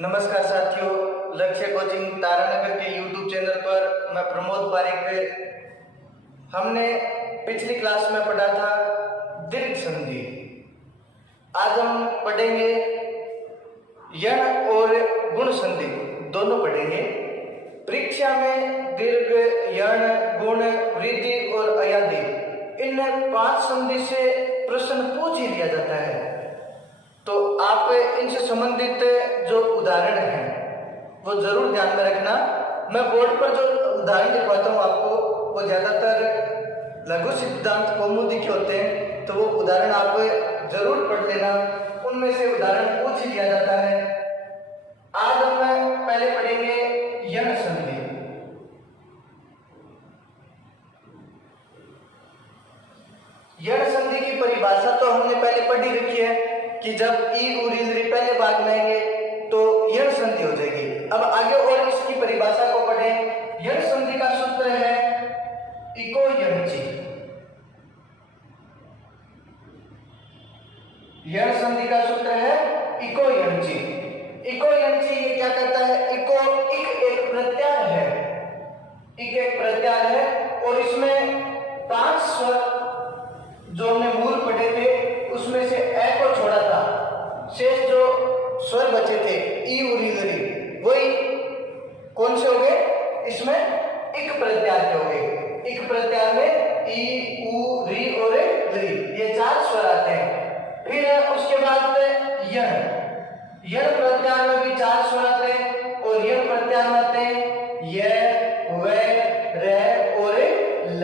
नमस्कार साथियों, लक्ष्य कोचिंग तारानगर के यूट्यूब चैनल पर मैं प्रमोद पारिक। हमने पिछली क्लास में पढ़ा था दीर्घ संधि। आज हम पढ़ेंगे यण और गुण संधि, दोनों पढ़ेंगे। परीक्षा में दीर्घ, यण, गुण, वृद्धि और अयादि इन 5 संधि से प्रश्न पूछ ही लिया जाता है। तो आप इनसे संबंधित जो उदाहरण हैं वो जरूर ध्यान में रखना। मैं बोर्ड पर जो उदाहरण दिखवाता हूँ आपको वो ज्यादातर लघु सिद्धांत कौमुदी के होते हैं, तो वो उदाहरण आप जरूर पढ़ लेना। उनमें से उदाहरण पूछ लिया जाता है। आज हम पहले पढ़ेंगे यण संधि। यण संधि की परिभाषा तो हमने पहले पढ़ी रखी है कि जब ई उरी लरी पहले भाग में आएंगे तो यण संधि हो जाएगी। अब आगे और इसकी परिभाषा को पढ़ें। यण संधि का सूत्र है इको यणची। यण संधि का सूत्र है इको यणची। इको यणची ये क्या करता है? इको एक प्रत्याय है, एक प्रत्याय है और इसमें 5 स्वर जो हमने मूल पढ़े थे उसमें से ए को छोड़ा था, शेष जो स्वर बचे थे ई उरी लरी, वही कौन से हो गए? इसमें इक प्रत्याय हो गए। इक प्रत्याय में ई उ री और लरी, ये 4 स्वर आते हैं। फिर उसके बाद यण। यण प्रत्याय में भी 4 स्वर आते हैं और यण प्रत्याय में आते हैं य, व, र और ल।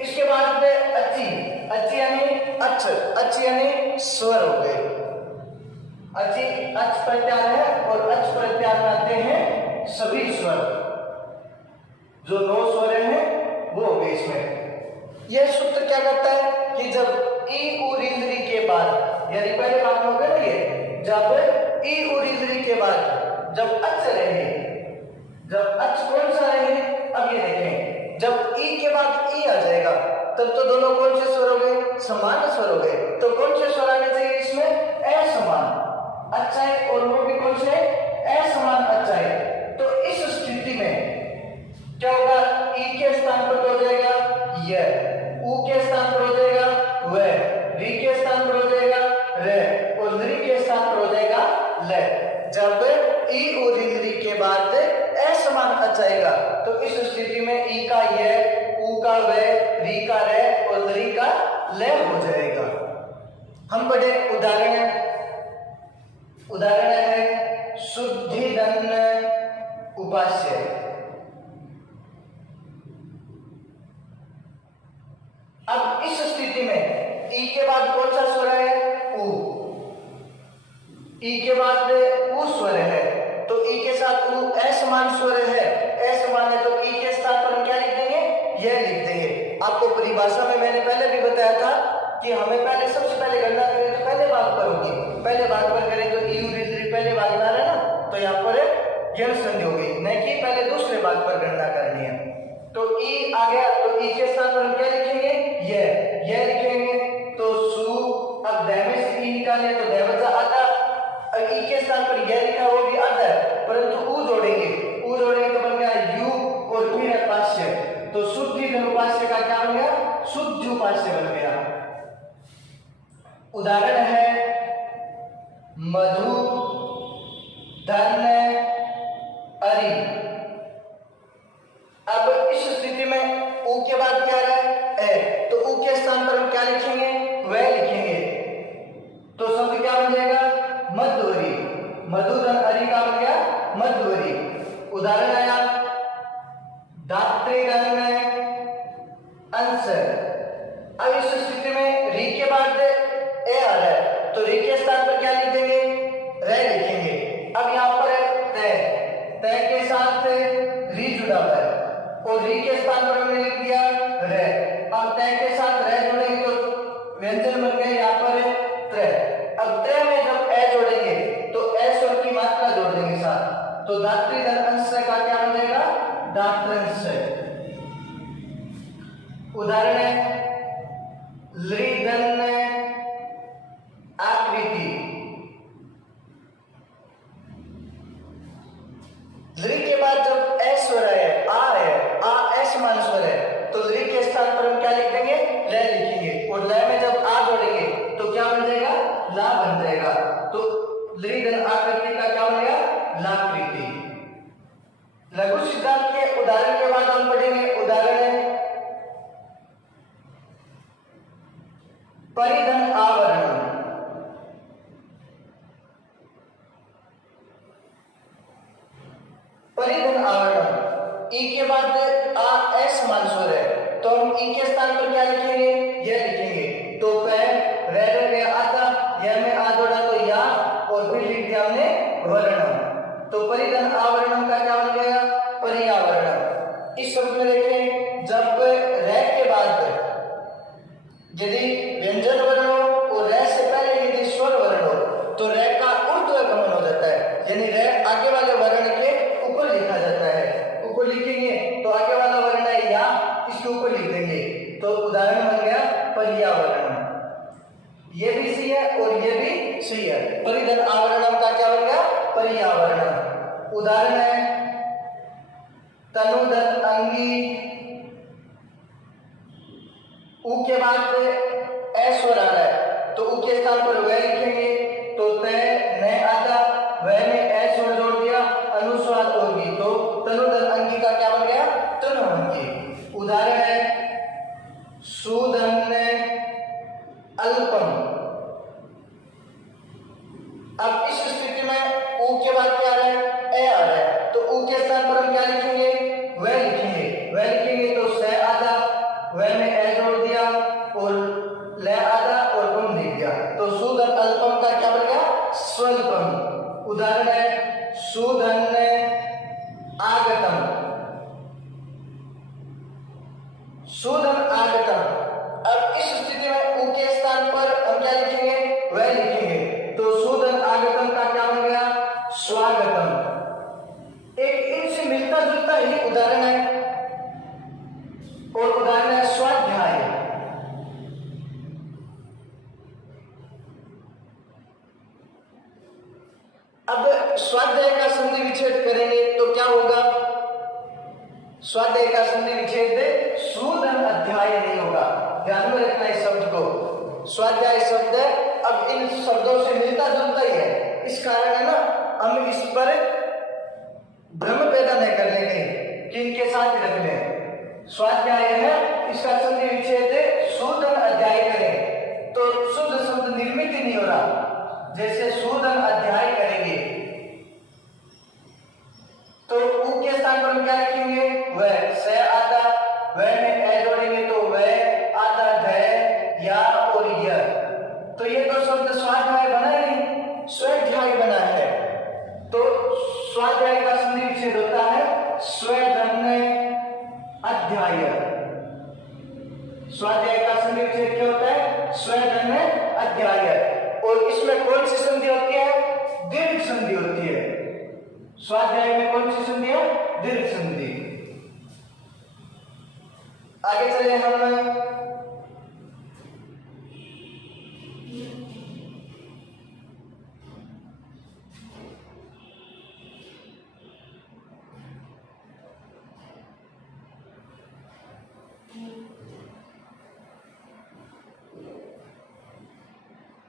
इसके बाद अची। अची यानी अच, अच यानी स्वर हो गए। अची अच प्रत्याय है और अच प्रत्याय में आते हैं सभी स्वर, जो 9 स्वर हैं वो हो गए इसमें। यह सूत्र क्या करता है कि जब ई उरी लरी के बाद, यानी पहले बात हो गया ना, ये जब ई उरी लरी के बाद जब अच रहे, जब अच कौन सा रहे? अब ये देखें, जब ई के बाद ई आ जाएगा तब तो दोनों कौन से स्वर हो गए? समान स्वर हो गए। तो कौन से स्वर आने चाहिए इसमें? असमान। अच्छा है, और वो भी कौन से? असमान। अच्छा है, तो इस स्थिति में क्या होगा? ई के स्थान पर हो जाएगा य, उ के स्थान पर हो जाएगा व, री के स्थान पर हो जाएगा र और लरी के स्थान पर हो जाएगा ल। जब ई और लरी के बाद असमान अच्छा आएगा तो इस स्थिति में ई का य, उ का व, री का र और लरी का ल हो जाएगा। हम पढ़े उदाहरण। उदाहरण है शुद्धि धन उपास्य। अब इस स्थिति में ई के बाद कौन सा स्वर है? उ। ई के बाद उ स्वर है, तो ई के साथ उ असमान स्वर है। असमान है तो ई के स्थान पर हम क्या लिख देंगे? यह लिख देंगे। आपको परिभाषा में मैंने पहले भी बताया था कि हमें पहले सबसे पहले गणना करें तो पहले भाग पर होगी। पहले भाग पर करें तो ई उरी लरी पहले भाग में आ रहा है ना, तो यहाँ पर यण संधि हो गई, नहीं कि पहले दूसरे भाग पर गणना करनी है। तो ई आ गया तो ई के स्थान पर हम क्या लिखेंगे? यह लिखेंगे। तो सु, अब दै में से ई निकाले तो दै बचा आधा। अब ई के स्थान पर यह लिखा वो भी आधा है, परंतु उ जोड़ेंगे तो बन गया यू और फिर है पास्य। तो शुद्धि धन उपास्य का क्या बन गया? शुद्ध उपास्य बन गया। उदाहरण है मधु धन अरि। अब इस स्थिति में उ के बाद क्या है? तो उ के स्थान पर हम क्या लिखेंगे? वह लिखेंगे। तो शब्द क्या बन जाएगा? मध्वरी। मधु धन अरि का बन गया मध्वरी। उदाहरण आया धात्री धन अंश। अब इस स्थिति में री के बाद ए आ रहा है तो री के स्थान पर क्या लिख देंगे? रे लिखेंगे। अब यहाँ पर तय के साथ री जुड़ा हुआ है और री के स्थान पर हमने लिख दिया रे। अब तय के साथ रे जोड़ेंगे तो व्यंजन बन गए यहाँ पर त्रय। अब त्रय में जब ए जोड़ेंगे तो ए स्वर की मात्रा जोड़ देंगे साथ, तो धात्री धन अंश का क्या बन जाएगा? धात्रंश। उदाहरण है लरी धन आकृति। लघु धन आकृति का क्या हो गया? लाकृति। लघु सिद्धांत के उदाहरण के बाद हम पढ़ेंगे उदाहरण परिधन आवरण। परिधन आवरण ई के बाद आ ए समान स्वर है, तो हम ई के स्थान पर क्या लिखेंगे? यह लिखेंगे। तो प रह गया आता, यह में आ जोड़ा तो या, और फिर लिख दिया हमने वर्णम। तो परिधन आवरणम का क्या बन गया? पर्यावरण। इस शब्द में देखें, जब रह के बाद यदि व्यंजन वर्ण हो और रह से पहले यदि स्वर वर्ण हो तो रह का ऊर्ध्वगमन हो जाता है, यानी रह आगे वाले वर्ण के ऊपर लिखा जाता है। ऊपर लिखेंगे तो आगे वाला वर्ण है या, इसके ऊपर लिख देंगे। तो उदाहरण बन गया पर्यावरण। ये भी सही है और ये भी सही है। परिधन आवरणम का क्या बन गया? पर्यावरण। उदाहरण है तनुधन अंगी। ऊ के बाद ए स्वर आ रहा है, तो ऊ के स्थान पर वह लिखेंगे। तो तय न आता, वह में ए स्वर जोड़ दिया, अनुस्वार होगी, तो तनुधन अंगी का क्या बन गया? तनु अंगी। उदाहरण है सुधन अल्पम। अब इस स्थिति में ऊ के बाद क्या आ रहा है? ए आ रहा है, तो ऊ के स्थान पर हम क्या लिखेंगे? वह लिखेंगे। वह लिखेंगे तो स आधा, वह में ए जोड़ दिया और ल आधा और पम लिख दिया, तो सुधन अल्पम का क्या बन गया? स्वल्पम। उदाहरण है सुधन आगतम। सुधन आगतम। अब इस स्थिति में ऊ के स्थान पर हम क्या लिखेंगे? वह लिखेंगे, तो सुधन आगतम का क्या बन गया? स्वागतम। एक इनसे मिलता जुलता ही उदाहरण है, और उदाहरण है स्वाध्याय। अब स्वाध्याय का संधि विच्छेद करेंगे तो क्या होगा? स्वाध्याय का संधि विच्छेद सुधन अध्याय नहीं होगा। ध्यान में रखना इस शब्द को। स्वाध्याय शब्द अब इन शब्दों से मिलता जुलता ही है, इस कारण है ना हम इस पर भ्रम पैदा नहीं करने कहीं कि इनके साथ ही रख लें। स्वाध्याय है, इसका संधि विच्छेद सुधन अध्याय करें तो शुद्ध शब्द निर्मित ही नहीं हो रहा। जैसे सुधन अध्याय करेंगे तो ऊ के स्थान पर हम क्या लिखेंगे? वह स आधा, वह में ए जोड़ेंगे तो वह आधा ध या और य। तो ये तो शब्द स्वाध्याय बना नहीं, स्वाध्याय बना है। तो स्वाध्याय का संधि विच्छेद होता है स्वधन अध्याय। स्वाध्याय का संधि विच्छेद क्या होता है? स्वधन अध्याय। और इसमें कौन सी संधि होती है? दीर्घ संधि होती है। स्वाध्याय में कौन सी संधि है? दीर्घ संधि। आगे चले हम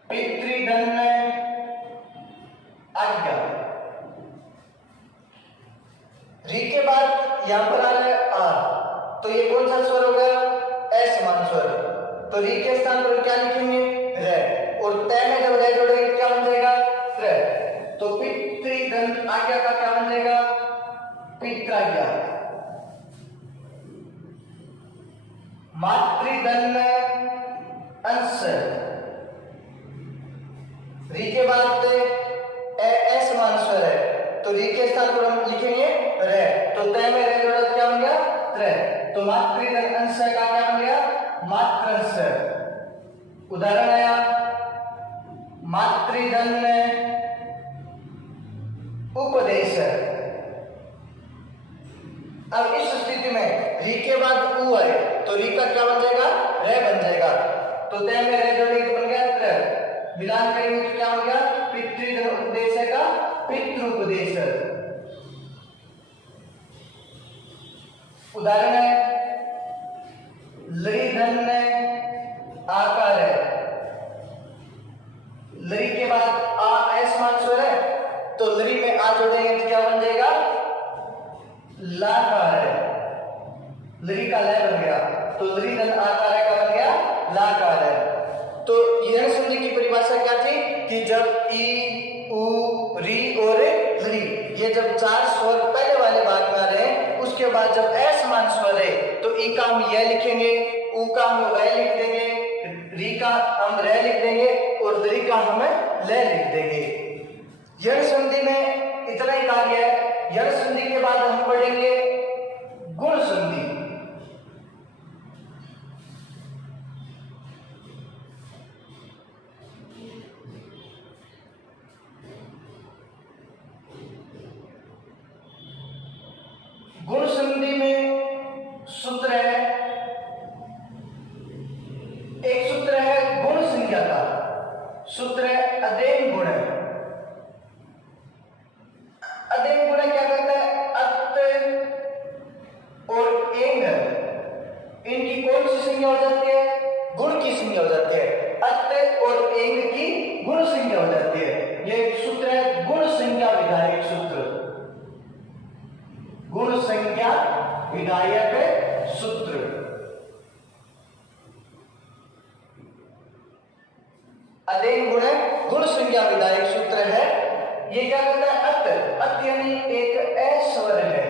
पितृधन आज्ञा। री के बाद यहां पर आ रहा है आ, तो ये कौन सा स्वर हो गया? ए समान स्वर। तो री के स्थान पर क्या लिखेंगे? रे। और तय में जब रे जोड़ेंगे क्या बन जाएगा? रे। तो पितृधन आज्ञा का क्या बन जाएगा? पित्राज्ञा। मातृधन अंश। री के बाद ए समान स्वर है, तो री के स्थान पर हम लिखेंगे रे। तो तय में रे जोड़ा क्या बन गया? रे। तो मातृधन अंश का क्या बन गया? मात्रंश। उदाहरण आया मातृधन उपदेश। अब इस स्थिति में री के बाद ऊ है, तो री का क्या बन जाएगा? रे बन जाएगा। तो तय में रे जोड़े बन गया रे। मिलान करेंगे तो क्या हो गया? पितृधन उपदेश का पितृपदेश। उदाहरण है लरिधन आकार है। लरी के बाद आ समान स्वर है, तो लरी में आ जोड़ेंगे तो क्या बन जाएगा? लाकार है। लरी का लय बन गया तो लरी दल आकार है, का बन गया? लाकार है। तो यण संधि की परिभाषा क्या थी कि जब ई, उ, री और लरी ये जब चार स्वर पहले वाले भाग में आ रहे हैं, उसके बाद जब असमान स्वर है तो ई का हम यह लिखेंगे, उ का हम वह लिख देंगे, री का हम रह लिख देंगे और लरी का हम ल लिख देंगे। यण संधि में इतना ही कार्य है। यण संधि के बाद हम पढ़ेंगे गुण संधि। गुण संधि में सूत्र है, एक सूत्र है गुण संज्ञा का, सूत्र है अदेन गुण। अदेन गुण क्या करता है? अत और एंग इनकी कौन सी संज्ञा हो जाती है? गुण की संज्ञा हो जाती है। अत और एंग की गुण संज्ञा हो जाती है। यह सूत्र है गुण संज्ञा विधायक सूत्र। गुण संज्ञा विधायक सूत्र। अदेन गुण गुण संज्ञा विधायक सूत्र है। ये क्या करता है? अत। अत यानी एक अस्वर है।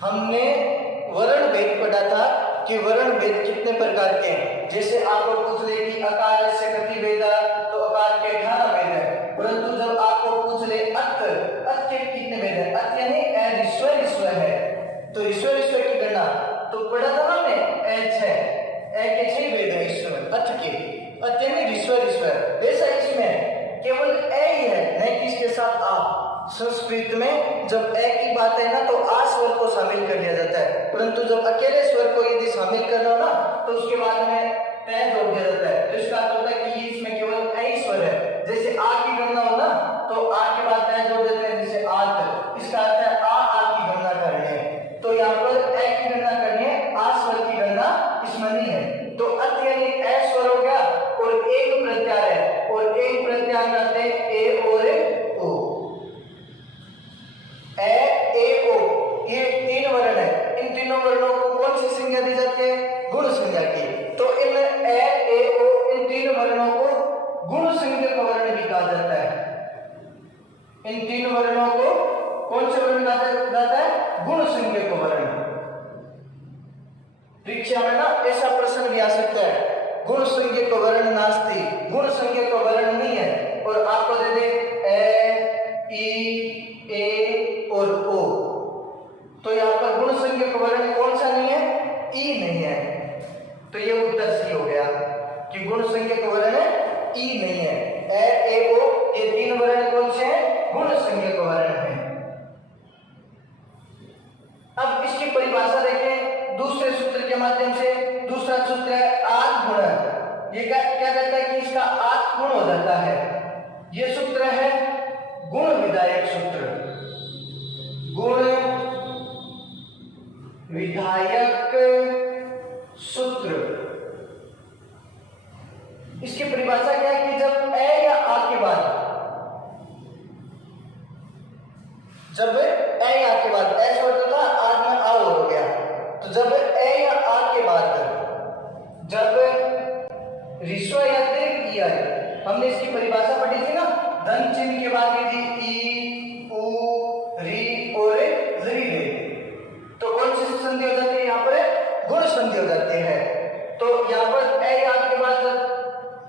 हमने वर्ण भेद पढ़ा था कि वर्ण भेद कितने प्रकार के हैं। जैसे आपको पूछ ले कि अकार से कति भेदा, तो अकार के 18 भेद है। परंतु जब आपको पूछ ले अत के कितने भेद है? अत यानी ऋस्व है, तो ऋस्व की गणना तो पढ़ा था ना हमने, के 6 भेद है ऋस्व अत के। अत यानी ऋस्व वैसा इसमें केवल ए ही है, नहीं कि इसके साथ आ। संस्कृत में जब ए की बात है ना तो आ स्वर को शामिल कर लिया जाता है, परंतु जब अकेले स्वर को यदि शामिल करना हो ना तो उसके बाद में तय जोड़ दिया जाता है। तो इसका अर्थ होता है कि ये इसमें केवल ए स्वर है। जैसे आ की गणना हो ना तो आ के बाद तय जोड़ देते हैं, जैसे आत। इसका अर्थ है आ की गणना करनी है, तो यहाँ पर ए की गणना करनी है, आ स्वर की गणना इसमें नहीं है। तो अत यानी ए स्वर हो गया और एक प्रत्यार है, और एक प्रत्यार करते हैं ए और ओ। ए ओ ये 3 वर्ण है। इन तीनों वर्णों को कौन सी संज्ञा दी जाती है? गुण संज्ञा की। तो इन ए ओ इन 3 वर्णों को गुण संज्ञक वर्ण भी कहा जाता है। इन 3 वर्णों को कौन से वर्ण कहा जाता है? गुण संज्ञक वर्ण। परीक्षा में ना ऐसा प्रश्न भी आ सकता है, गुण संज्ञक वर्ण नास्ति, गुण संज्ञक वर्ण नहीं है, और आपको दे दे ए, ई, ए और ओ। तो यहाँ पर गुण संज्ञक वर्ण कौन सा नहीं है? ई नहीं है। तो ये उत्तर सही हो गया कि गुण संज्ञक वर्ण ई नहीं है। ए ओ ये 3 वर्ण कौन से हैं? गुण संज्ञक वर्ण है। अब इसकी परिभाषा देखें दूसरे सूत्र के माध्यम से। दूसरा सूत्र है आत्म गुण। ये क्या कहता है कि इसका आत्म गुण हो जाता है। ये सूत्र है गुण विधायक सूत्र। गुण विधायक सूत्र। इसकी परिभाषा क्या है कि जब ए या आ के बाद, जब ए या के बाद ए स्वर था, आज में आ हो गया, तो जब ए या आ के बाद जब ऋस्व या दीर्घ ई आए, हमने इसकी परिभाषा पढ़ी थी ना, धन चिन्ह के बाद यदि ई, उ, री और लरी ले, तो कौन सी संधि हो जाती है? यहाँ पर गुण संधि हो जाती है। तो यहाँ पर ए या के बाद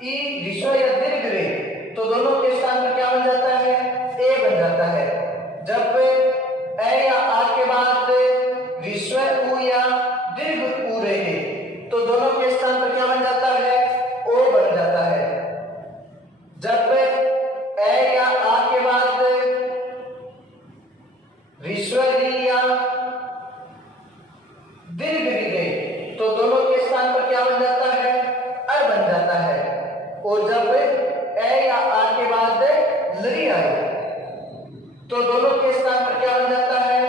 ई ऋस्व या दीर्घ रे, तो दोनों के स्थान पर क्या बन जाता है? ए बन जाता है। जब ए या आ के बाद ऋस्व उ या दीर्घ उ रहे, तो दोनों के स्थान पर क्या बन जाता है? ओ बन जाता है। जब ए या आ के बाद ऋस्व री या दीर्घ री गए, तो दोनों के स्थान पर क्या बन जाता है? अ बन जाता है। और जब ए या आ के बाद लरी आए, तो दोनों के स्थान पर क्या बन जाता है?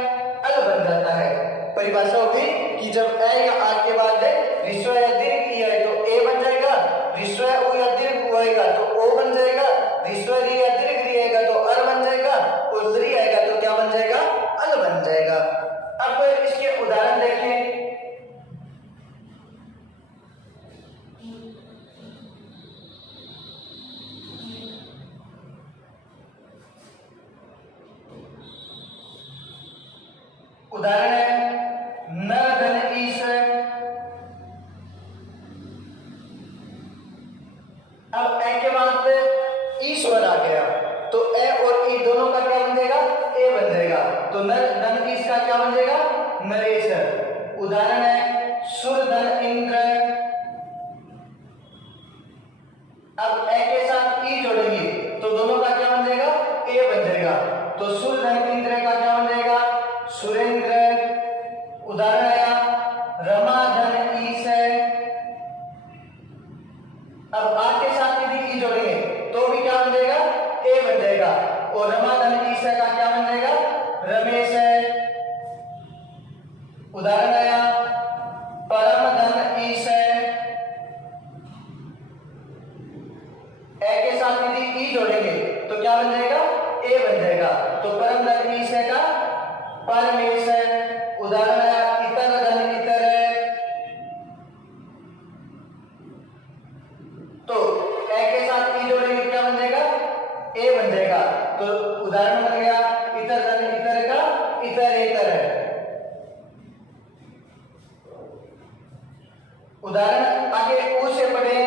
अल बन जाता है। परिभाषा होगी कि जब ए या आ के बाद ऋस्व या दीर्घ ई आए तो ए बन जाएगा, ऋस्व उ या दीर्घ उ आएगा तो ओ बन जाएगा, ऋस्व री या दीर्घ री आएगा तो अर बन जाएगा, उदाहरण है न धन ईश। अब ए के बाद ईश्वर आ गया तो ए और ई दोनों का क्या बन जाएगा? ए बन जाएगा। तो न धन ईश का क्या बन जाएगा? नरेश। उदाहरण है सुर धन इंद्र। अब ए के साथ ई जोड़ेंगे तो दोनों का क्या बन जाएगा? ए बन जाएगा। तो सुर धन इंद्र का क्या बन जाएगा? सुरेंद्र। उदाहरण आया रमा धन ईश। अब आ के साथ यदि ई जोड़ेंगे तो भी क्या बन जाएगा? ए बन जाएगा। और रमा धन ईश का क्या बन जाएगा? रमेश। उदाहरण आया परम धन ईश। ए के साथ यदि ई जोड़ेंगे तो क्या बन जाएगा? ए बन जाएगा। तो परम धन ईश का परमेश। उदाहरण है इतर धन इतर। तो ए के साथ ई जोड़ेंगे क्या बन जाएगा? ए बन जाएगा। तो उदाहरण बन गया इतर धन इतर का इतरेतर। उदाहरण आगे ऊ से पढ़े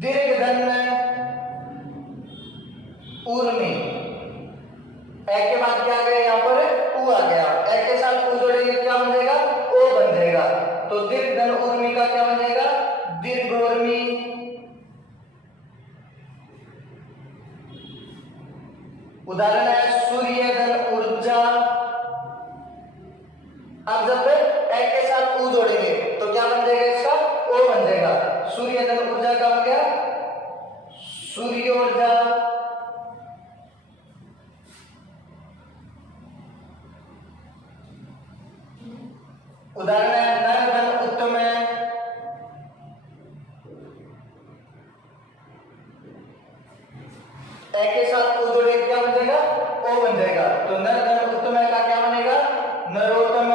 दीर्घ धन ऊर्मी। ए के बाद क्या आ गया? यहाँ पर ऊ आ गया। ए के साथ ऊ जोड़ेंगे क्या बन जाएगा? ओ बन जाएगा। तो दीर्घ धन ऊर्मी का क्या बन जाएगा? दीर्घोर्मी। उदाहरण है सूर्य धन ऊर्जा। अब जब ए के साथ ऊ जोड़ेंगे तो क्या बन जाएगा? इसका ओ बन जाएगा। सूर्य धन ऊर्जा का बन गया सूर्योर्जा। उदाहरण है नर धन उत्तम। ए के साथ ओ जोड़ेंगे क्या बन जाएगा? ओ बन जाएगा। तो नर धन उत्तम का क्या बनेगा? नरोत्तम।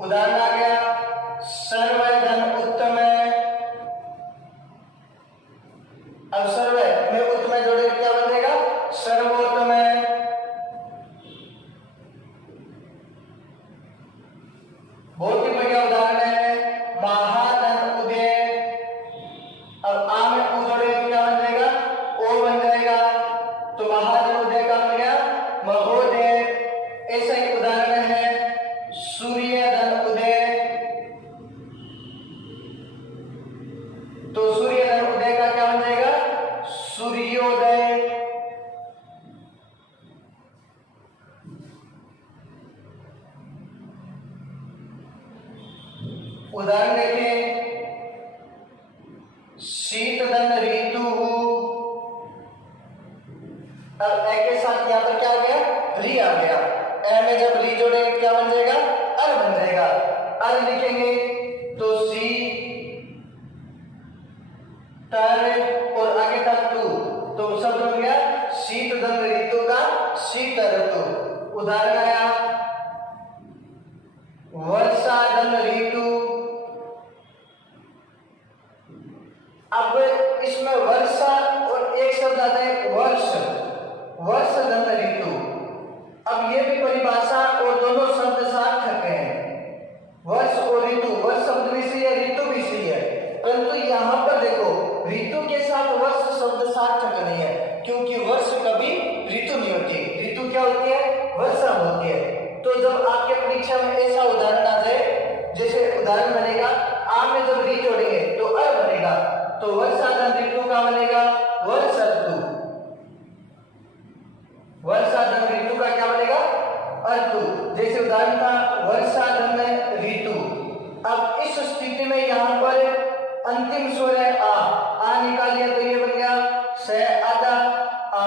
उदाहरण आ गया सर्व धन उत्तम। अब सर्व में उत्तम जोड़ेंगे क्या बन जाएगा? सर्वोत्तम। बहुत ही बढ़िया उदाहरण है महाधन उदय। अब आ में ऊ जोड़ेंगे क्या बन जाएगा? ओ बन जाएगा। तो महाधन उदय का बन गया महोदय। ऐसा ही उदाहरण है सूर्य धन उदय। तो सूर्य धन उदय का क्या बन जाएगा? सूर्योदय। उदाहरण देखें शीत धन ऋतु। अब ए के साथ यहां पर क्या आ गया? री आ गया। ए में जब री जोड़ेंगे क्या बन जाएगा? अर बन जाएगा। अर लिखेंगे तो सी तर और आगे था तू तो शब्द बन गया शीत धन ऋतु का शीत ऋतु। उदाहरण आया वर्षा धन ऋतु। अब इसमें वर्षा और एक शब्द आता है वर्ष। वर्ष धन ऋतु। अब ये भी परिभाषा और दोनों शब्द सार्थक हैं। वर्ष और ऋतु, वर्ष शब्द भी सही है, ऋतु भी सही है, परंतु यहाँ पर देखो ऋतु के साथ वर्ष शब्द सार्थक नहीं है, क्योंकि वर्ष कभी ऋतु नहीं होती। ऋतु क्या होती है? वर्षा होती है। तो जब आपके परीक्षा में ऐसा उदाहरण आ जाए, जैसे उदाहरण बनेगा आ में जब री जोड़ेंगे तो अ बनेगा, तो वर्षा धन ऋतु का बनेगा वर्ष ऋतु। वर्षा धन ऋतु का क्या बनेगा? अऋतु। जैसे उदाहरण था वर्षा धन ऋतु। अब इस स्थिति में यहाँ पर अंतिम स्वर है आ निकालिए तो ये बन गया स आधा आ,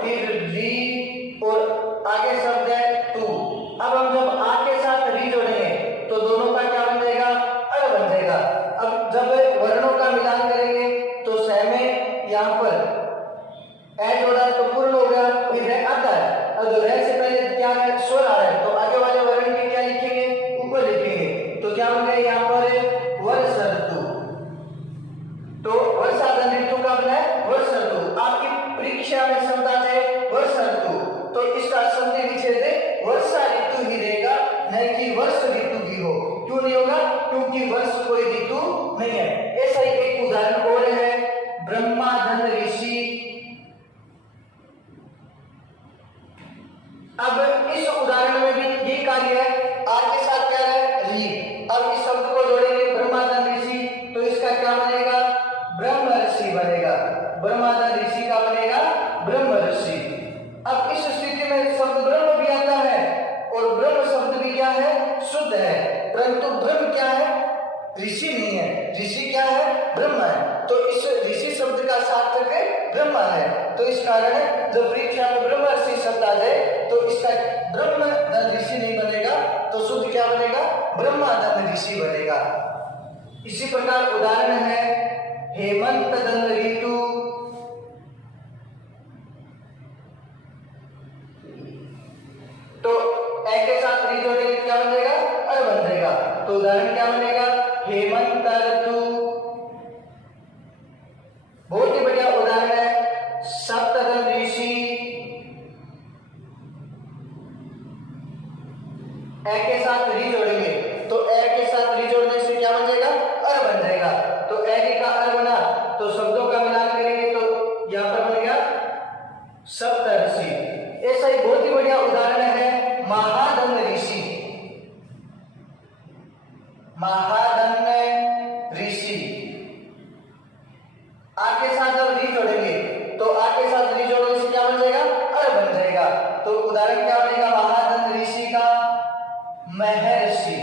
फिर री और आगे शब्द है तू। अब हम जब आ के साथ री जोड़ेंगे तो दोनों का क्या बन जाएगा? अड़ बन जाएगा। अब जब वर्णों का मिलान करेंगे तो स में यहाँ पर ए जोड़ा तो पूर्ण हो गया, फिर रे आता है। अब जो रे से पहले क्या है? स्वर आ रहा है, तो आगे वाले वर्ण के क्या लिखेंगे? ऊपर लिखेंगे। तो क्या बन गया यहाँ पर? वर्ष ऋतु। तो वर्षा धन ऋतु का बना है वर्ष ऋतु। आपकी परीक्षा में शब्द है वर्षा ऋतु, तो इसका संधि विच्छेद वर्षा ऋतु ही रहेगा, नहीं कि वर्ष ऋतु भी हो। क्यों नहीं होगा? क्योंकि वर्ष कोई ऋतु नहीं है। ऐसा ही एक उदाहरण और है, ब्रह्मादन ऋषि। अब इस उदाहरण में भी ये कार्य है, आर के साथ क्या है? री। अब इस शब्द को जोड़ेंगे ब्रह्मादन ऋषि, तो इसका क्या बनेगा? ब्रह्म ऋषि बनेगा। ब्रह्मादन ऋषि का बनेगा ब्रह्म ऋषि। अब इस स्थिति में शब्द ब्रह्म भी आता है और ब्रह्म शब्द भी क्या है? शुद्ध है, परंतु ब्रह्म क्या है? ऋषि नहीं है। ऋषि क्या है? ब्रह्म है। तो इस ऋषि शब्द का सार्थक है ब्रह्म है। तो इस कारण जब परीक्षा में ब्रह्म ऋषि शब्द आ जाए तो इसका ब्रह्मदन ऋषि नहीं बनेगा, तो शुद्ध क्या बनेगा? ब्रह्मादन ऋषि बनेगा। इसी प्रकार उदाहरण है हेमंत दन ऋतु। तो ए के साथ री जोड़ेंगे क्या बन जाएगा? अर बन जाएगा। तो उदाहरण क्या बनेगा? हेमंत ऋतु। बहुत ही बढ़िया उदाहरण है सप्तदन ऋषि। ए के साथ री जोड़ेंगे, तो ए के साथ री जोड़ने से क्या बन जाएगा? अर बन जाएगा। तो ए का अर बना, तो शब्दों का मिलान करेंगे तो यहां पर बन गया सप्तऋषि। ऐसा ही बहुत ही बढ़िया उदाहरण है महादन ऋषि। महादन ऋषि। आ के साथ जब री जोड़ेंगे, तो आ के साथ री जोड़ने से क्या बन जाएगा? अर बन जाएगा। तो उदाहरण क्या बनेगा? महादन ऋषि का महर्षि।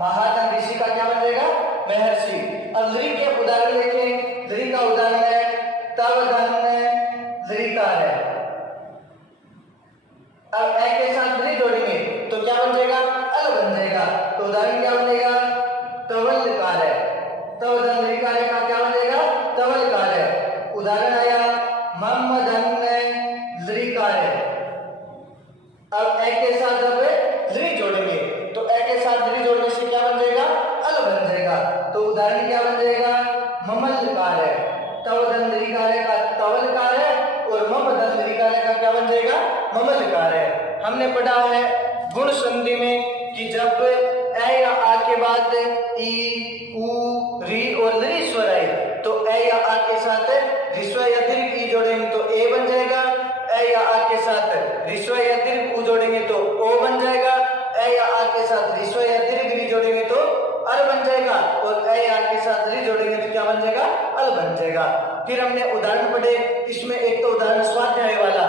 महादन ऋषि का क्या बन जाएगा? महर्षि। अब ऋ के उदाहरण देखें। ऋ का उदाहरण है तव धन ऋकार है। अब ए के साथ ऋ जोड़ेंगे तो क्या बन जाएगा? अल बन जाएगा। तो उदाहरण क्या बनेगा? तवल कार्य। तव धन ऋकार का क्या बन जाएगा? तवल कार्य। उदाहरण आया मम धन ऋकार। अब ए के साथ जब ऋ जोड़ेंगे तो ए के साथ ऋ जोड़ने से क्या बन जाएगा? अल बन जाएगा। तो उदाहरण क्या बन जाएगा? ममल कार्य। तव धन ऋकार का तवल कार्य और मम धन ऋकार का क्या बन जाएगा? ममल कार्य। हमने पढ़ा है गुण संधि में कि जब ए या आ के बाद ई, उ, री और री स्वर आए तो ए या आ के साथ ऋस्व या दीर्घ ई जोड़ेंगे तो ए बन जाएगा। ए या आ के साथ ऋस्व या दीर्घ उ जोड़ेंगे तो ओ बन जाएगा। ए या आ के साथ ऋस्व या दीर्घ री जोड़ेंगे तो अर बन जाएगा। और ए या के साथ री जोड़ेंगे तो क्या बन जाएगा? अल बन जाएगा। फिर हमने उदाहरण पढ़े, इसमें एक तो उदाहरण स्वाध्याय वाला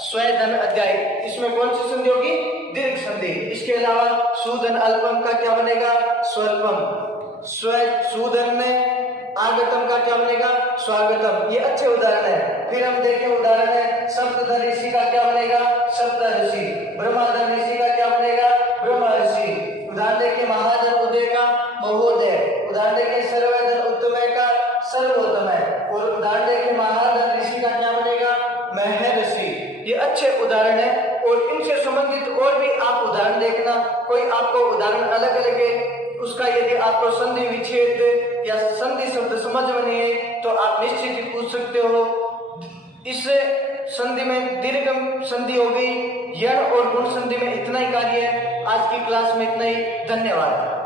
स्वधन अध्याय, इसमें कौन सी संधि होगी? दीर्घ संधि। इसके अलावा सुधन अल्पम का क्या बनेगा? स्वल्पम। सुधन में आगतम का क्या बनेगा? स्वागतम। ये अच्छे उदाहरण है। फिर हम देखें उदाहरण है सप्तधन ऋषि का क्या बनेगा? सप्तऋषि। ब्रह्मादन ऋषि का क्या बनेगा? ब्रह्म ऋषि। उदाहरण देखें महादन उदय का महोदय। उदाहरण देखें सर्वधन उत्तमय का सर्वोत्तम है। और उदाहरण देखें महादन ऋषि का क्या बनेगा? महर्षि। ये अच्छे उदाहरण है और इनसे संबंधित और भी आप उदाहरण देखना। कोई आपको उदाहरण अलग अलग है, उसका यदि आपको संधि विच्छेद या संधि शब्द समझ में नहीं है तो आप निश्चित ही पूछ सकते हो। इस संधि में दीर्घ संधि हो गई, यण और गुण संधि में इतना ही कार्य है। आज की क्लास में इतना ही। धन्यवाद।